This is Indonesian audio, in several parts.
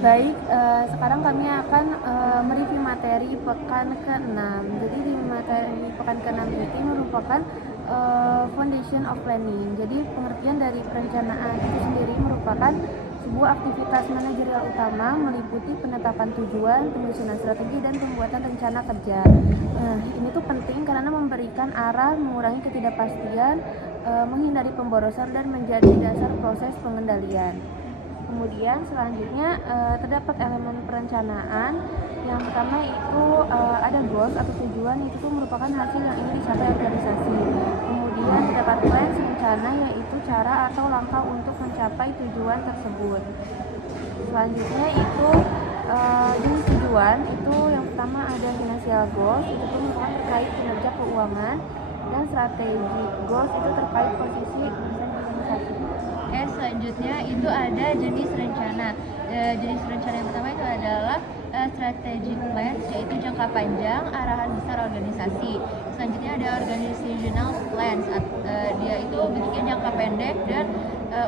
Baik, sekarang kami akan mereview materi pekan ke-6. Jadi di materi pekan ke-6 ini merupakan foundation of planning. Jadi pengertian dari perencanaan itu sendiri merupakan sebuah aktivitas manajerial utama meliputi penetapan tujuan, penyusunan strategi, dan pembuatan rencana kerja. Ini tuh penting karena memberikan arah, mengurangi ketidakpastian, menghindari pemborosan, dan menjadi dasar proses pengendalian. Kemudian selanjutnya terdapat elemen perencanaan. Yang pertama itu ada goals atau tujuan, itu merupakan hasil yang ingin dicapai organisasi. Kemudian terdapat plans, rencana, yaitu cara atau langkah untuk mencapai tujuan tersebut. Selanjutnya itu jenis tujuan, itu yang pertama ada financial goals, itu merupakan terkait kinerja keuangan, dan strategi goals itu terkait posisi organisasi. Selanjutnya itu ada jenis rencana. Jenis rencana yang pertama itu adalah strategic plans, yaitu jangka panjang, arahan besar organisasi. Selanjutnya ada organizational plans, dia itu bentuknya jangka pendek dan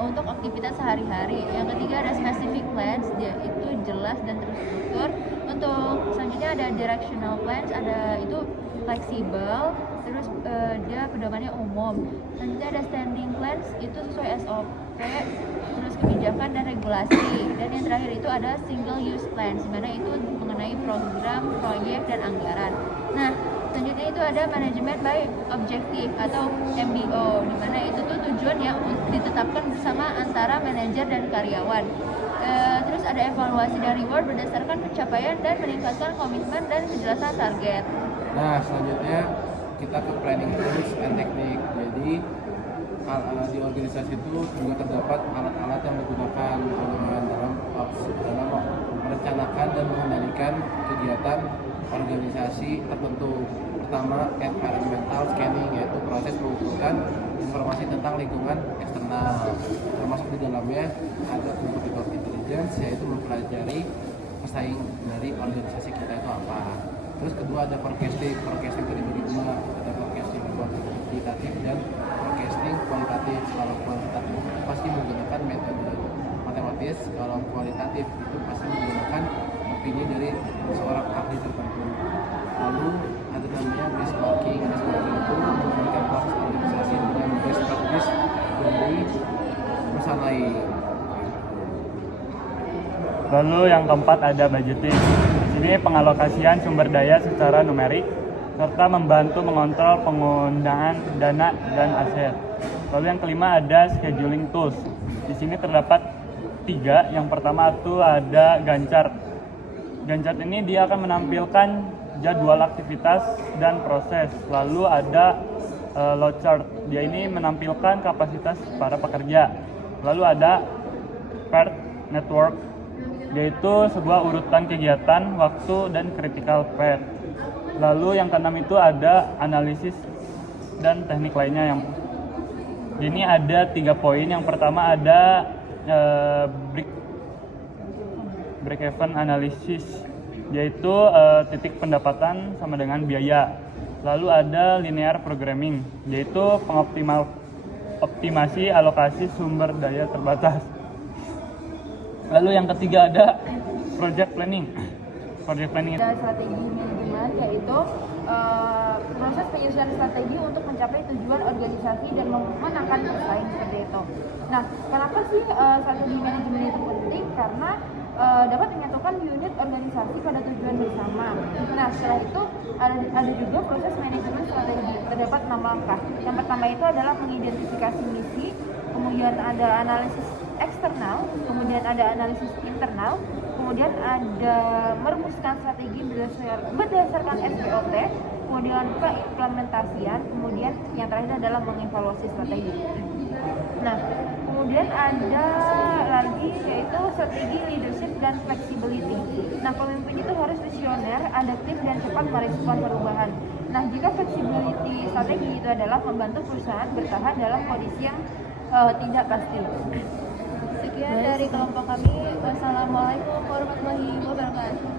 untuk aktivitas sehari-hari. Yang ketiga ada specific plans, dia itu jelas dan terstruktur. Untuk selanjutnya ada directional plans, ada itu fleksibel, terus dia pedomannya umum. Selanjutnya ada standing plans, itu sesuai SOP, terus kebijakan dan regulasi. Dan yang terakhir itu ada single use plans, dimana itu mengenai program, proyek, dan anggaran. Nah, selanjutnya itu ada management by objective atau MBO, dimana itu tuh tujuan yang ditetapkan bersama antara manajer dan karyawan. Terus ada evaluasi dan reward berdasarkan pencapaian dan meningkatkan komitmen dan kejelasan target. Nah, selanjutnya kita ke planning tools and teknik. Jadi di organisasi itu juga terdapat alat-alat yang digunakan dalam merencanakan dan mengendalikan kegiatan organisasi tertentu. Pertama, environmental scanning, yaitu proses mengumpulkan informasi tentang lingkungan eksternal, termasuk di dalamnya ada competitive intelligence, yaitu mempelajari pesaing dari organisasi kita itu apa. Terus kedua ada forecasting tadi bagi dua, ada forecasting kuantitatif dan forecasting kualitatif. Kalau kuantitatif itu pasti menggunakan metode matematis, kalau kualitatif itu pasti menggunakan opini dari seorang ahli tertentu. Lalu ada namanya benchmarking itu memberikan proses organisasi dengan best practice dari perusahaan lain. Lalu yang keempat ada budgeting. Di sini pengalokasian sumber daya secara numerik serta membantu mengontrol penggunaan dana dan aset. Lalu yang kelima ada scheduling tools. Di sini terdapat 3. Yang pertama itu ada Gantt chart. Gantt chart ini dia akan menampilkan jadwal aktivitas dan proses. Lalu ada load chart. Dia ini menampilkan kapasitas para pekerja. Lalu ada PERT network, yaitu sebuah urutan kegiatan, waktu, dan critical path. Lalu yang keenam itu ada analisis dan teknik lainnya. Yang ini ada 3 poin. Yang pertama ada break-even analysis, yaitu titik pendapatan sama dengan biaya. Lalu ada linear programming, yaitu optimasi alokasi sumber daya terbatas. Lalu yang ketiga ada project planning. Ada strategi manajemen, yaitu proses penyusunan strategi untuk mencapai tujuan organisasi dan memenangkan pesaing seperti itu. Nah, kenapa sih strategi manajemen itu penting? Karena dapat menyatukan unit organisasi pada tujuan bersama. Nah, setelah itu ada juga proses manajemen strategi. Terdapat 6 langkah. Yang pertama itu adalah mengidentifikasi misi, kemudian ada analisis eksternal, kemudian ada analisis internal, kemudian ada merumuskan strategi berdasarkan SWOT, kemudian implementasian, kemudian yang terakhir adalah mengevaluasi strategi. Nah, kemudian ada lagi yaitu strategi leadership dan flexibility. Nah, pemimpin itu harus visioner, adaptif, dan cepat merespon perubahan. Nah, jika flexibility strategi itu adalah membantu perusahaan bertahan dalam kondisi yang tidak pasti. Sekian dari kelompok kami. Wassalamualaikum warahmatullahi wabarakatuh.